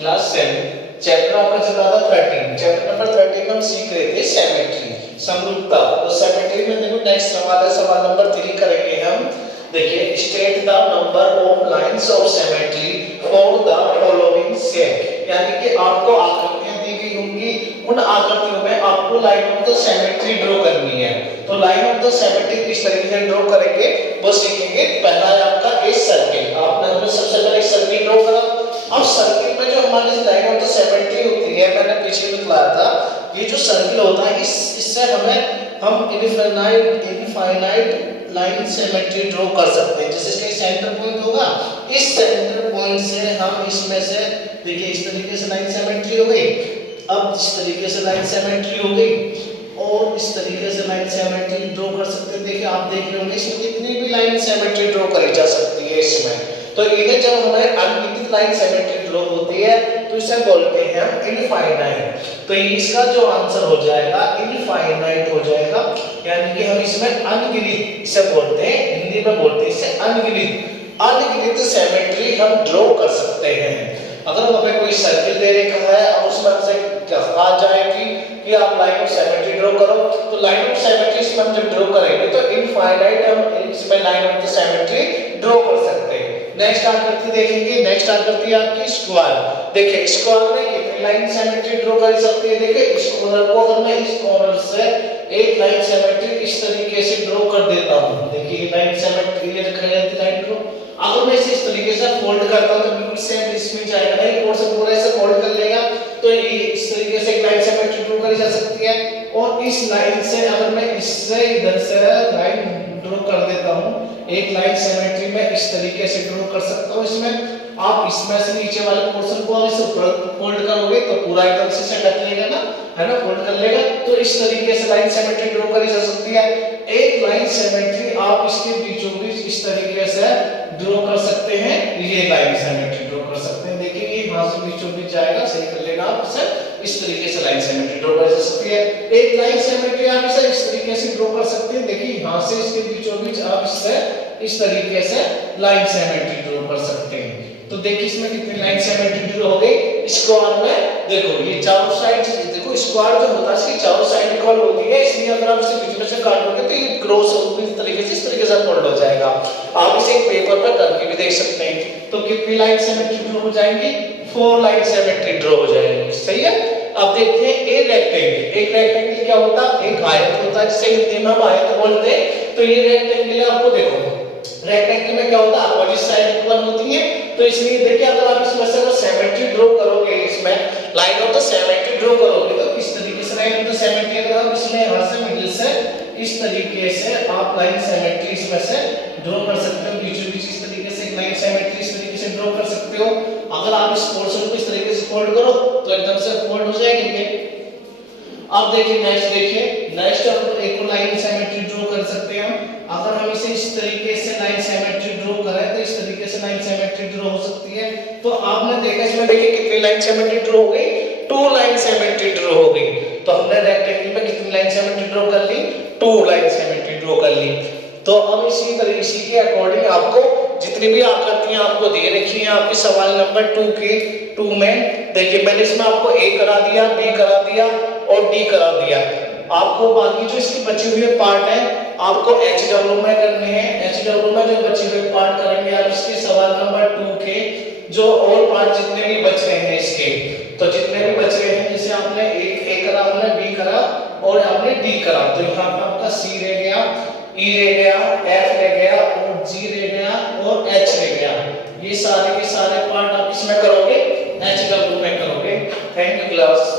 Class 7 chapter आपका चल रहा था 13। चैप्टर नंबर 13 में हम सीख रहे थे सिमेट्री, समरूपता। तो सिमेट्री में देखो नेक्स्ट सवाल है, सवाल नंबर 3 करेंगे हम। देखिए, state the number of lines of symmetry for the following set. यानी कि आपको आकृतियां दी गई होंगी, उन आकृतियों में आपको line of the symmetry draw करनी है। तो लाइन ऑफ द सिमेट्री किस तरीके से ड्रॉ करेंगे वो सीखेंगे। पहला है आपका एक सर्किल। आपने सबसे पहले सर्किल ड्रॉ करा। अब सर्किल में जो हमारी लाइन ऑफ द सिमेट्री होती है, मैंने पीछे में बताया था, ये जो सर्किल होता है इससे हम इनफाइनाइट लाइन सिमेट्री ड्रॉ कर सकते हैं। जैसे इसका सेंटर पॉइंट होगा, इस सेंटर पॉइंट से हम इसमें से देखिए इस तरीके से लाइन सिमेट्री हो गई। अब इस तरीके से लाइन सिमेट्री हो गई और इस तरीके से लाइन सिमेट्री ड्रॉ कर सकते हैं। देखिए आप देख रहे होंगे इसमें कितनी भी लाइन सिमेट्री ड्रॉ करी जा सकती है इसमें। तो इन्हें जब हमें अनगिनत लाइन सिमेट्री ड्रॉ होती है तो इसे बोलते हैं हम इनफाइनाइट। तो इसका जो आंसर हो जाएगा इनफाइनाइट हो जाएगा, यानी कि हम इसमें अनगिनत इसे बोलते हैं, हिंदी में बोलते हैं इसे अनगिनत सिमेट्री हम ड्रॉ कर सकते हैं। अगर हमें कोई सर्किल दे रखा है और उसमें हमसे कहा जाए कि आप लाइन ऑफ सिमेट्री ड्रॉ करो, तो लाइन ऑफ सिमेट्री इसमें हम जब ड्रॉ करेंगे तो इनफाइनाइट हम इसमें line of the symmetry draw कर सकते हैं। नेक्स्ट आकृति देखेंगे। नेक्स्ट आकृति आपकी स्क्वायर। देखिए स्क्वायर में कितनी लाइन सिमेट्री ड्रॉ कर सकते हैं। देखिए इस कॉर्नर को अगर मैं इस कॉर्नर से एक लाइन सिमेट्री इस तरीके से ड्रॉ कर देता हूं, देखिए लाइन सिमेट्री ये रखा है लाइन ड्रॉ। अगर मैं इसे इस तरीके से फोल्ड करता हूं तो बिल्कुल सेम इसमें जाएगा, नहीं पोर्शन पूरा ऐसे फोल्ड कर लेगा तो ये इस तरीके से एक लाइन सिमेट्री ड्रॉ करी जा सकती है। और इस लाइन से अगर मैं इससे इधर से लाइन ड्रॉ कर देता हूं, एक लाइन सिमेट्री में इस तरीके से ड्रॉ कर सकता हूं। इसमें आप इसमें से नीचे वाले पोर्शन को अगर इसे फोल्ड करोगे तो पूरा एकदम से ढक लेगा ना, है ना, फोल्ड कर लेगा। तो इस तरीके से लाइन सिमेट्री ड्रॉ करी जा सकती है। एक लाइन सिमेट्री आप इसके बीचों बीच इस तरीके से ड्रॉ कर सकते हैं, ये लाइन सिमेट्री ड्रॉ कर सकते हैं। देखिए ये यहां से बीचों बीच जाएगा, सही कर लेना आप इसे। इस तरीके से लाइन सिमेट्री ड्रॉ कर सकती है। एक लाइन सिमेट्री आप इसे इस तरीके से ड्रॉ कर सकते हैं। देखिए यहां से इसके बीचों बीच आप इससे इस तरीके से लाइन सिमेट्री ड्रॉ कर सकते हैं। तो देखिए इसमें कितनी लाइन सिमेट्री ड्रॉ हो गई। स्क्वायर में देखो ये चारों साइड, देखो स्क्वायर जो होता है इसकी चारों साइड इक्वल होती है, इसलिए अगर आप इसे बीच में से काटोगे तो ये क्रॉस इस तरीके से फोल्ड हो जाएगा। आप इसे एक पेपर पर करके भी देख सकते हैं। तो कितनी लाइन सिमेट्री ड्रॉ हो जाएंगी? 4 लाइन सिमेट्री ड्रॉ हो जाएगी। सही है। अब देखते हैं ए रेक्टेंगल। एक रेक्टेंगल क्या होता है? एक आयत होता है, जिसे हिंदी में हम आयत बोलते हैं। तो ये रेक्टेंगल आपको देखो, रेक्टेंगल में क्या होता है? अपोजिट साइड इक्वल होती है। तो इसलिए देखिए अगर आप इसमें से सिमेट्री ड्रॉ करोगे, इसमें line of the symmetry draw करोगे तो इस तरीके से लाइन ऑफ द सिमेट्री अगर आप इसमें यहां से मिडिल से इस तरीके से आप लाइन सिमेट्री इसमें से ड्रॉ कर सकते हो। बीचों बीच इस तरीके से एक लाइन सिमेट्री इस तरीके से ड्रॉ कर सकते हो। अगर आप इस पोर्शन को इस तरीके से फोल्ड करो तो एकदम से फोल्ड हो जाएगी। अब देखिए नेक्स्ट हम एक लाइन सिमेट्री ड्रॉ कर सकते हैं। अगर हम इसे इस तरीके से लाइन सिमेट्री ड्रॉ करें तो इस तरीके से लाइन सिमेट्री ड्रॉ हो सकती है। तो आपने देखा इसमें देखिए कितनी लाइन सिमेट्री ड्रॉ हो गई? 2 लाइन सिमेट्री ड्रॉ हो गई। तो हमने रेक्टेंगल में कितनी लाइन सिमेट्री ड्रॉ कर ली? 2 लाइन सिमेट्री ड्रॉ कर ली। तो अब इसी के अकॉर्डिंग आपको जितनी भी आकृतियां आपको दे रखी हैं आपके सवाल नंबर 2 में, देखिए मैंने इसमें आपको ए करा दिया, बी करा दिया और डी करा दिया। आपको बाकी जो इसके बचे हुए पार्ट है आपको HW में करने हैं। HW में जो बचे हुए पार्ट करेंगे आप इसके सवाल नंबर 2 के जो और पार्ट जितने भी बच रहे हैं इसके, तो जितने भी बच रहे हैं, जैसे आपने ए करा, आपने बी करा और आपने डी करा, तो यहाँ पे आपका सी रह गया, ई रह गया, एफ रह गया और जी रह गया और एच रह गया। ये सारे के सारे पार्ट आप इसमें करोगे, HW में करोगे। Thank you class.